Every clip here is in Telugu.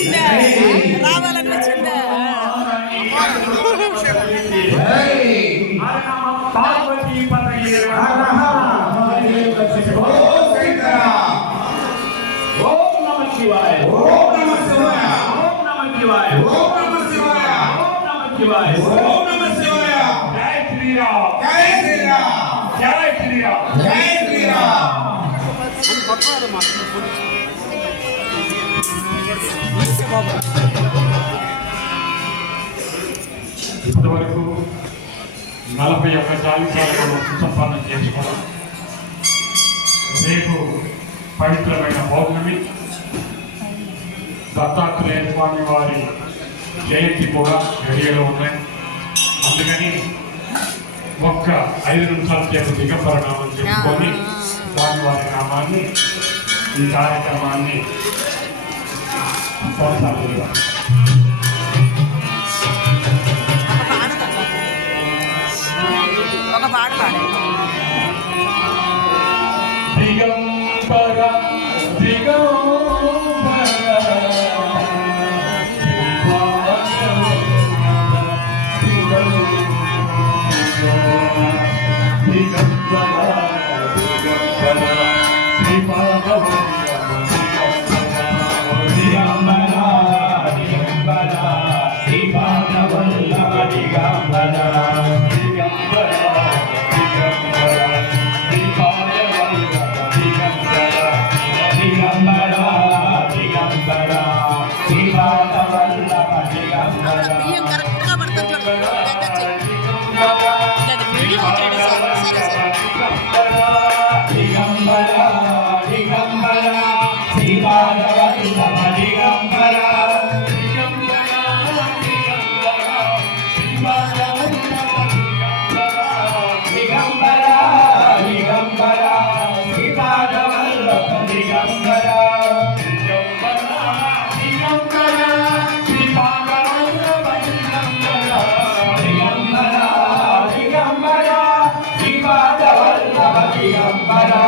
వచ్చిందా రావాలని వచ్చిందా పార్వతీ పతయే జయ శ్రీరామ్. జయ శ్రీరామ్. జయ శ్రీరామ్. ఇంతవరకు నలభై ఒక్క జాబితాలను సుసంపన్నం చేసుకున్నాం. రేపు పవిత్రమైన పౌర్ణమి. దత్తాత్రేయ స్వామి వారి జయంతి కూడా రెడీలో ఉన్నాయి. అందుకని ఒక్క ఐదు నిమిషాల చేత దిగపరణామని చెప్పుకొని స్వామివారి నామాన్ని ఈ కార్యక్రమాన్ని possa abrir. bye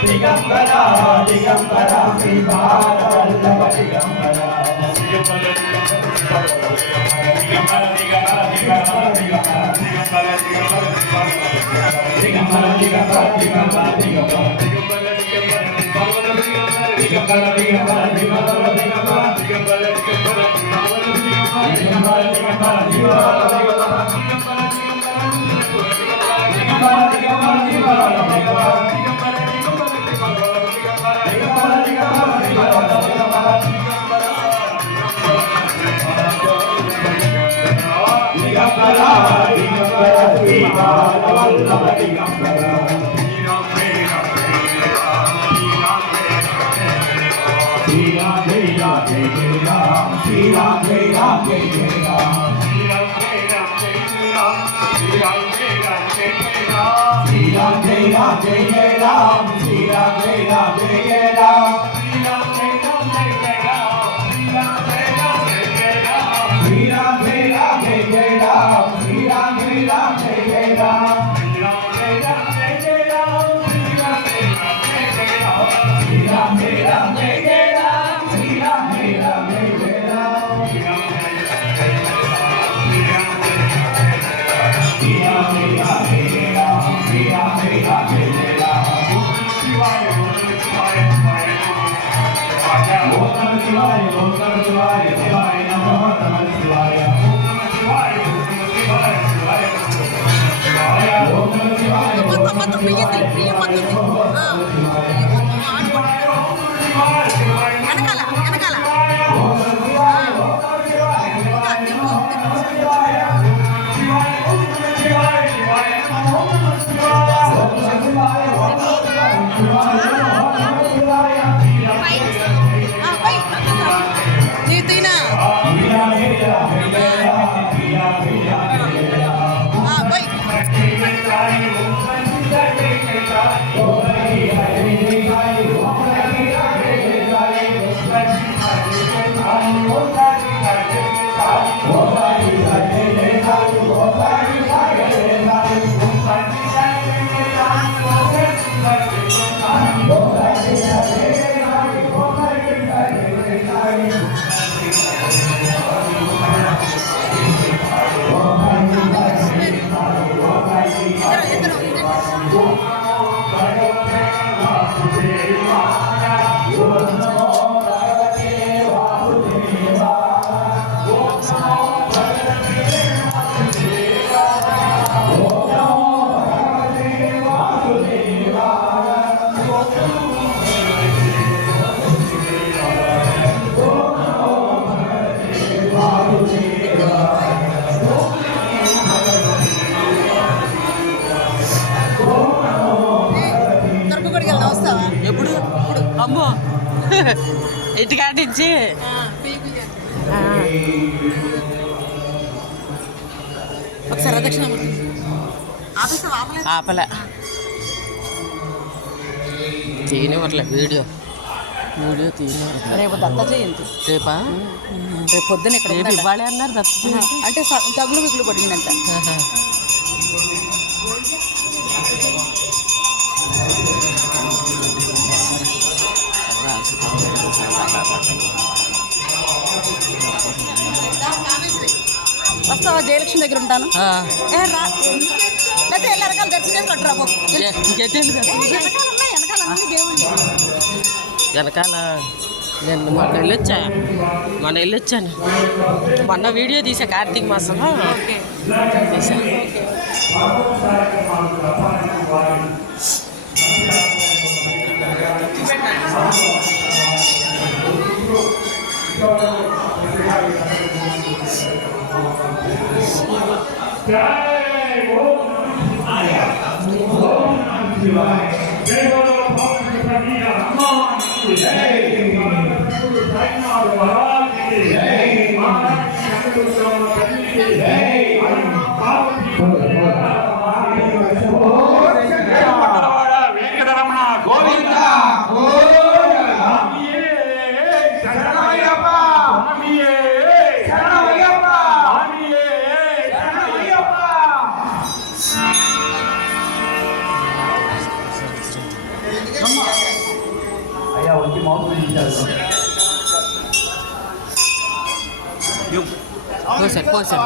దిగంబర దిగంబర శ్రీపాద వల్లభ దిగంబర దిగంబర దిగంబర దిగంబర దిగంబర దిగంబర శ్రీరామ్ జయ జయ జయ రామ్ శ్రీరామ్ జయ రామ్ జయ జయ రామ్ శ్రీరామ్ జయ రామ్ జయ జయ రామ్ శ్రీరామ్ జయ రామ్ జయ జయ రామ్ శ్రీరామ్ జయ రామ్ Argentina. ఇంటికాటించి ఒకసారి అధ్యక్షణ ఆపలే. తీయనివ్వట్లే వీడియో. వీడియో తీయనివ్వట్లే రేపు దత్త జయంతి. రేపా? రేపు పొద్దున ఇక్కడ. ఇవ్వాలి అన్నారు దత్త. అంటే తగులు విగులు పడిందంట. వస్తావా? జయలక్ష్మి దగ్గర ఉంటాను. ఆ, ఏ రా. లేకపోతే వెళ్ళి వెనకాల దర్శనం చేసి పట్టురా వెనకాల అన్ని దేవుళ్ళు వెనకాల నేను మొన్న వెళ్ళొచ్చా? మొన్న వెళ్ళొచ్చాను. మొన్న వీడియో తీసా కార్తీక మాసంలో. తీసా Hey! Dùng tôi sẽ quay trở.